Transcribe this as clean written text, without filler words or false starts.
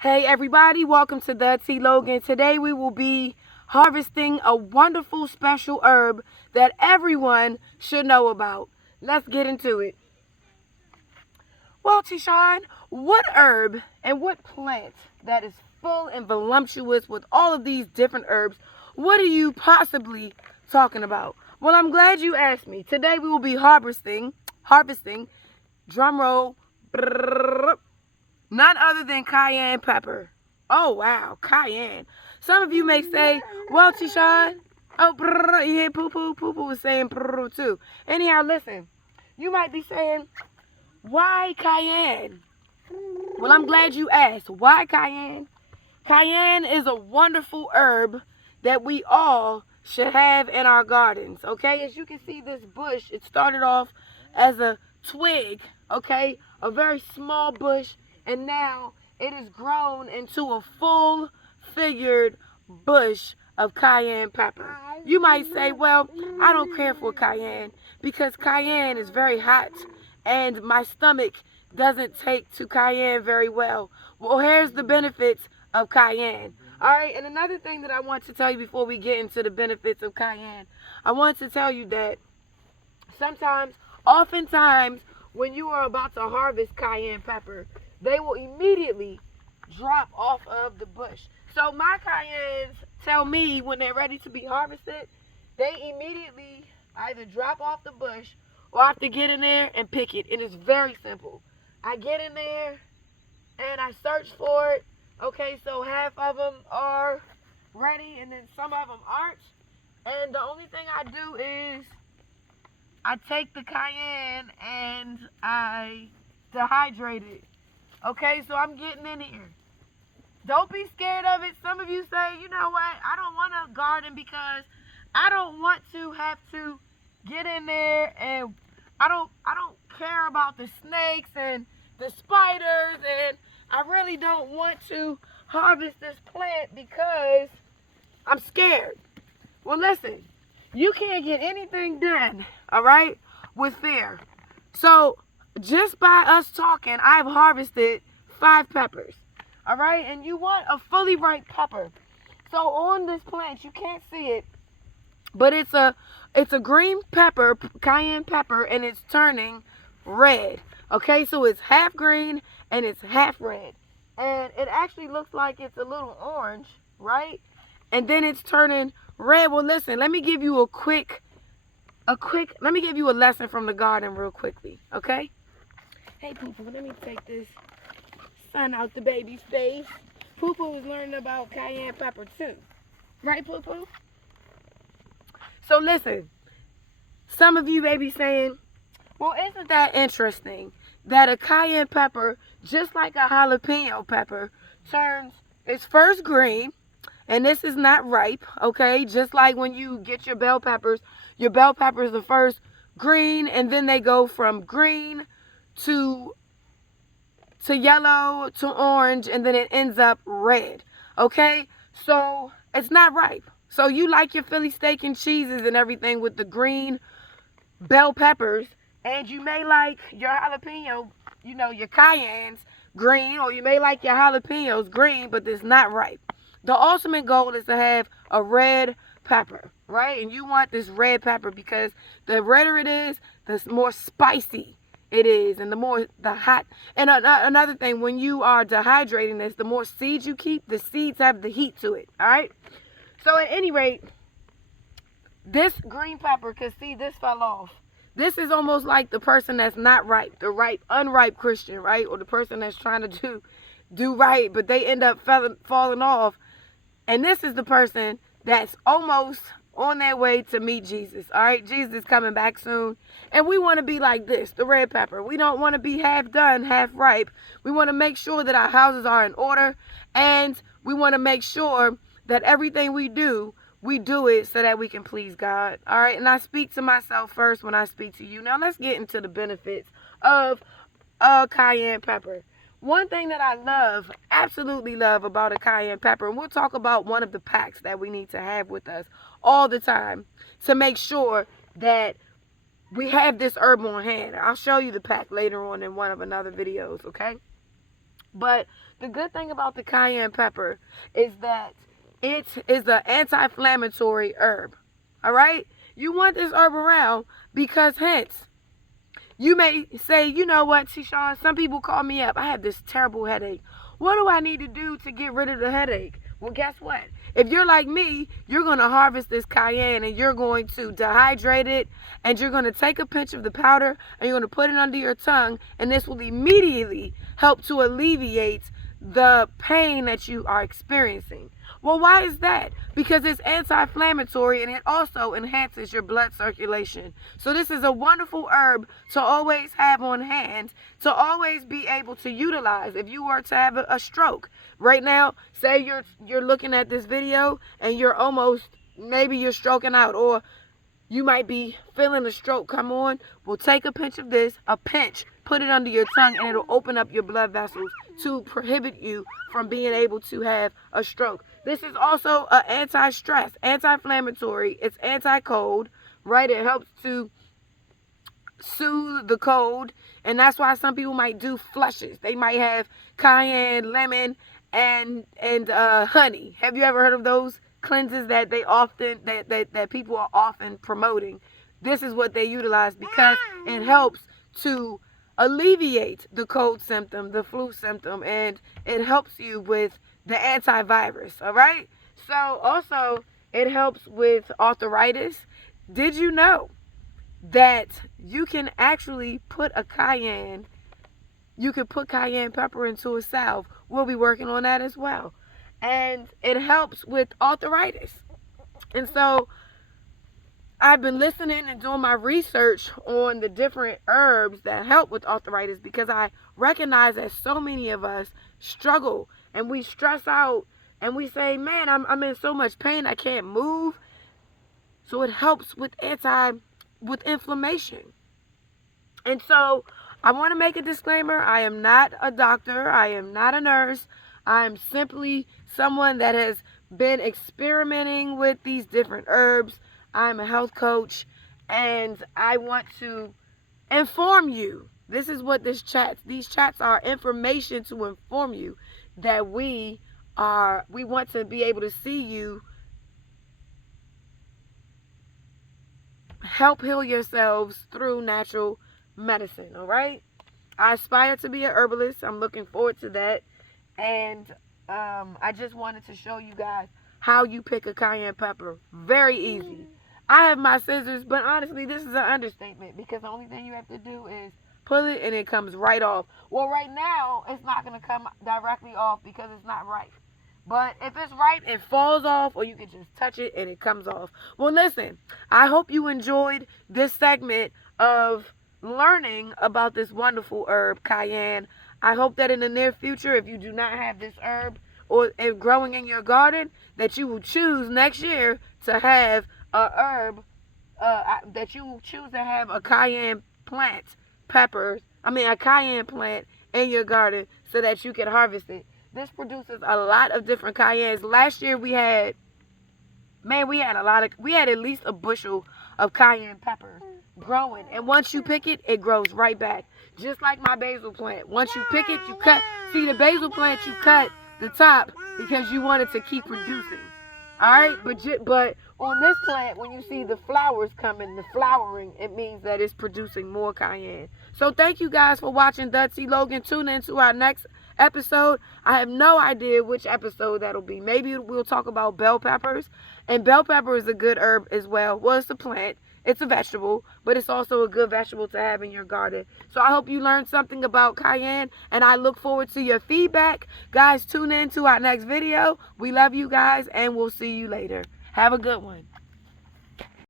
Hey everybody, welcome to the T Logan. Today we will be harvesting a wonderful special herb that everyone should know about. Let's get into it. Well, Tishan, what herb and what plant that is full and voluptuous with all of these different herbs, what are you possibly talking about? Well, I'm glad you asked me. Today we will be harvesting, drum roll, none other than cayenne pepper. Oh, wow, cayenne. Some of you may say, well, Tishan, oh, you hear poo-poo? Poo-poo was saying brrr too. Anyhow, listen, you might be saying, why cayenne? Well, I'm glad you asked. Why cayenne? Cayenne is a wonderful herb that we all should have in our gardens, okay? As you can see, this bush, it started off as a twig, okay? A very small bush, and now it has grown into a full-figured bush of cayenne pepper. You might say, well, I don't care for cayenne because cayenne is very hot and my stomach doesn't take to cayenne very well. Well, here's the benefits of cayenne. All right, and another thing that I want to tell you before we get into the benefits of cayenne, I want to tell you that oftentimes, when you are about to harvest cayenne pepper, they will immediately drop off of the bush. So my cayennes tell me when they're ready to be harvested, they immediately either drop off the bush or I have to get in there and pick it. And it's very simple. I get in there and I search for it. Okay, so half of them are ready and then some of them aren't. And the only thing I do is I take the cayenne and I dehydrate it. Okay, so I'm getting in here. Don't be scared of it. Some of you say, you know what, I don't want to garden because I don't want to have to get in there and I don't care about the snakes and the spiders, and I really don't want to harvest this plant because I'm scared. Well, listen, you can't get anything done, all right, with fear. So just by us talking, I've harvested 5 peppers, all right, and you want a fully ripe pepper. So on this plant, you can't see it, but it's a green pepper, cayenne pepper, and it's turning red. Okay, so it's half green and it's half red. And it actually looks like it's a little orange, right? And then it's turning red. Well, listen, let me give you let me give you a lesson from the garden real quickly, okay? Hey, Poo-Poo, let me take this sun out the baby's face. Poo-Poo is learning about cayenne pepper too. Right, Poo-Poo? So listen, some of you may be saying, well, isn't that interesting that a cayenne pepper, just like a jalapeno pepper, turns its first green, and this is not ripe, okay? Just like when you get your bell peppers are first green, and then they go from green to yellow to orange, and then it ends up red, okay? So it's not ripe. So you like your Philly steak and cheeses and everything with the green bell peppers, and you may like your jalapeno, your cayennes green, or you may like your jalapenos green, but it's not ripe. The ultimate goal is to have a red pepper, right? And you want this red pepper because the redder it is, the more spicy it is, and the hot. And another thing, when you are dehydrating this, the more seeds you keep, the seeds have the heat to it, all right? So at any rate, this green pepper, because see, this fell off. This is almost like the person that's not ripe, the unripe Christian, right? Or the person that's trying to do right, but they end up falling off. And this is the person that's almost on their way to meet Jesus, all right? Jesus is coming back soon. And we want to be like this, the red pepper. We don't want to be half done, half ripe. We want to make sure that our houses are in order. And we want to make sure that everything we do it so that we can please God. All right, and I speak to myself first when I speak to you. Now let's get into the benefits of a cayenne pepper. One thing that I love, absolutely love about a cayenne pepper, and we'll talk about one of the packs that we need to have with us all the time to make sure that we have this herb on hand. I'll show you the pack later on in one of another videos, okay? But the good thing about the cayenne pepper is that it is an anti-inflammatory herb. All right? You want this herb around because hence, you may say, you know what, Tishawn, some people call me up. I have this terrible headache. What do I need to do to get rid of the headache? Well, guess what? If you're like me, you're going to harvest this cayenne and you're going to dehydrate it and you're going to take a pinch of the powder and you're going to put it under your tongue, and this will immediately help to alleviate the pain that you are experiencing. Well, why is that? Because it's anti-inflammatory and it also enhances your blood circulation. So this is a wonderful herb to always have on hand, to always be able to utilize if you were to have a stroke. Right now, say you're looking at this video and you're almost, maybe you're stroking out, or you might be feeling a stroke come on. Well, take a pinch of this, put it under your tongue, and it'll open up your blood vessels to prohibit you from being able to have a stroke. This is also an anti-stress, anti-inflammatory. It's anti-cold, right? It helps to soothe the cold, and that's why some people might do flushes. They might have cayenne, lemon, and honey. Have you ever heard of those cleanses that they often that people are often promoting? This is what they utilize because it helps to alleviate the cold symptom, the flu symptom, and it helps you with the antivirus. All right. So also it helps with arthritis. Did you know that you can actually put cayenne pepper into a salve? We'll be working on that as well. And it helps with arthritis. And so I've been listening and doing my research on the different herbs that help with arthritis because I recognize that so many of us struggle and we stress out and we say, man, I'm in so much pain, I can't move. So it helps with inflammation. And so I want to make a disclaimer. I am not a doctor. I am not a nurse. I am simply someone that has been experimenting with these different herbs. I'm a health coach, and I want to inform you. This is what these chats are, information to inform you that we want to be able to see you help heal yourselves through natural medicine. All right. I aspire to be a herbalist. I'm looking forward to that. And I just wanted to show you guys how you pick a cayenne pepper. Very easy. I have my scissors, but honestly, this is an understatement because the only thing you have to do is pull it and it comes right off. Well, right now, it's not going to come directly off because it's not ripe. But if it's ripe, it falls off, or you can just touch it and it comes off. Well, listen, I hope you enjoyed this segment of learning about this wonderful herb, cayenne. I hope that in the near future, if you do not have this herb or growing in your garden, that you will choose next year to have a herb, that you will choose to have a cayenne plant, a cayenne plant in your garden so that you can harvest it. This produces a lot of different cayennes. Last year we had at least a bushel of cayenne pepper growing. And once you pick it, it grows right back. Just like my basil plant. Once you pick it, you cut. See, the basil plant, you cut the top because you want it to keep producing. All right, but on this plant, when you see the flowers coming, the flowering, it means that it's producing more cayenne. So thank you guys for watching Dutzy Logan. Tune in to our next episode. I have no idea which episode that'll be. Maybe we'll talk about bell peppers. And bell pepper is a good herb as well. Well, it's a plant. It's a vegetable, but it's also a good vegetable to have in your garden. So I hope you learned something about cayenne, and I look forward to your feedback. Guys, tune in to our next video. We love you guys, and we'll see you later. Have a good one.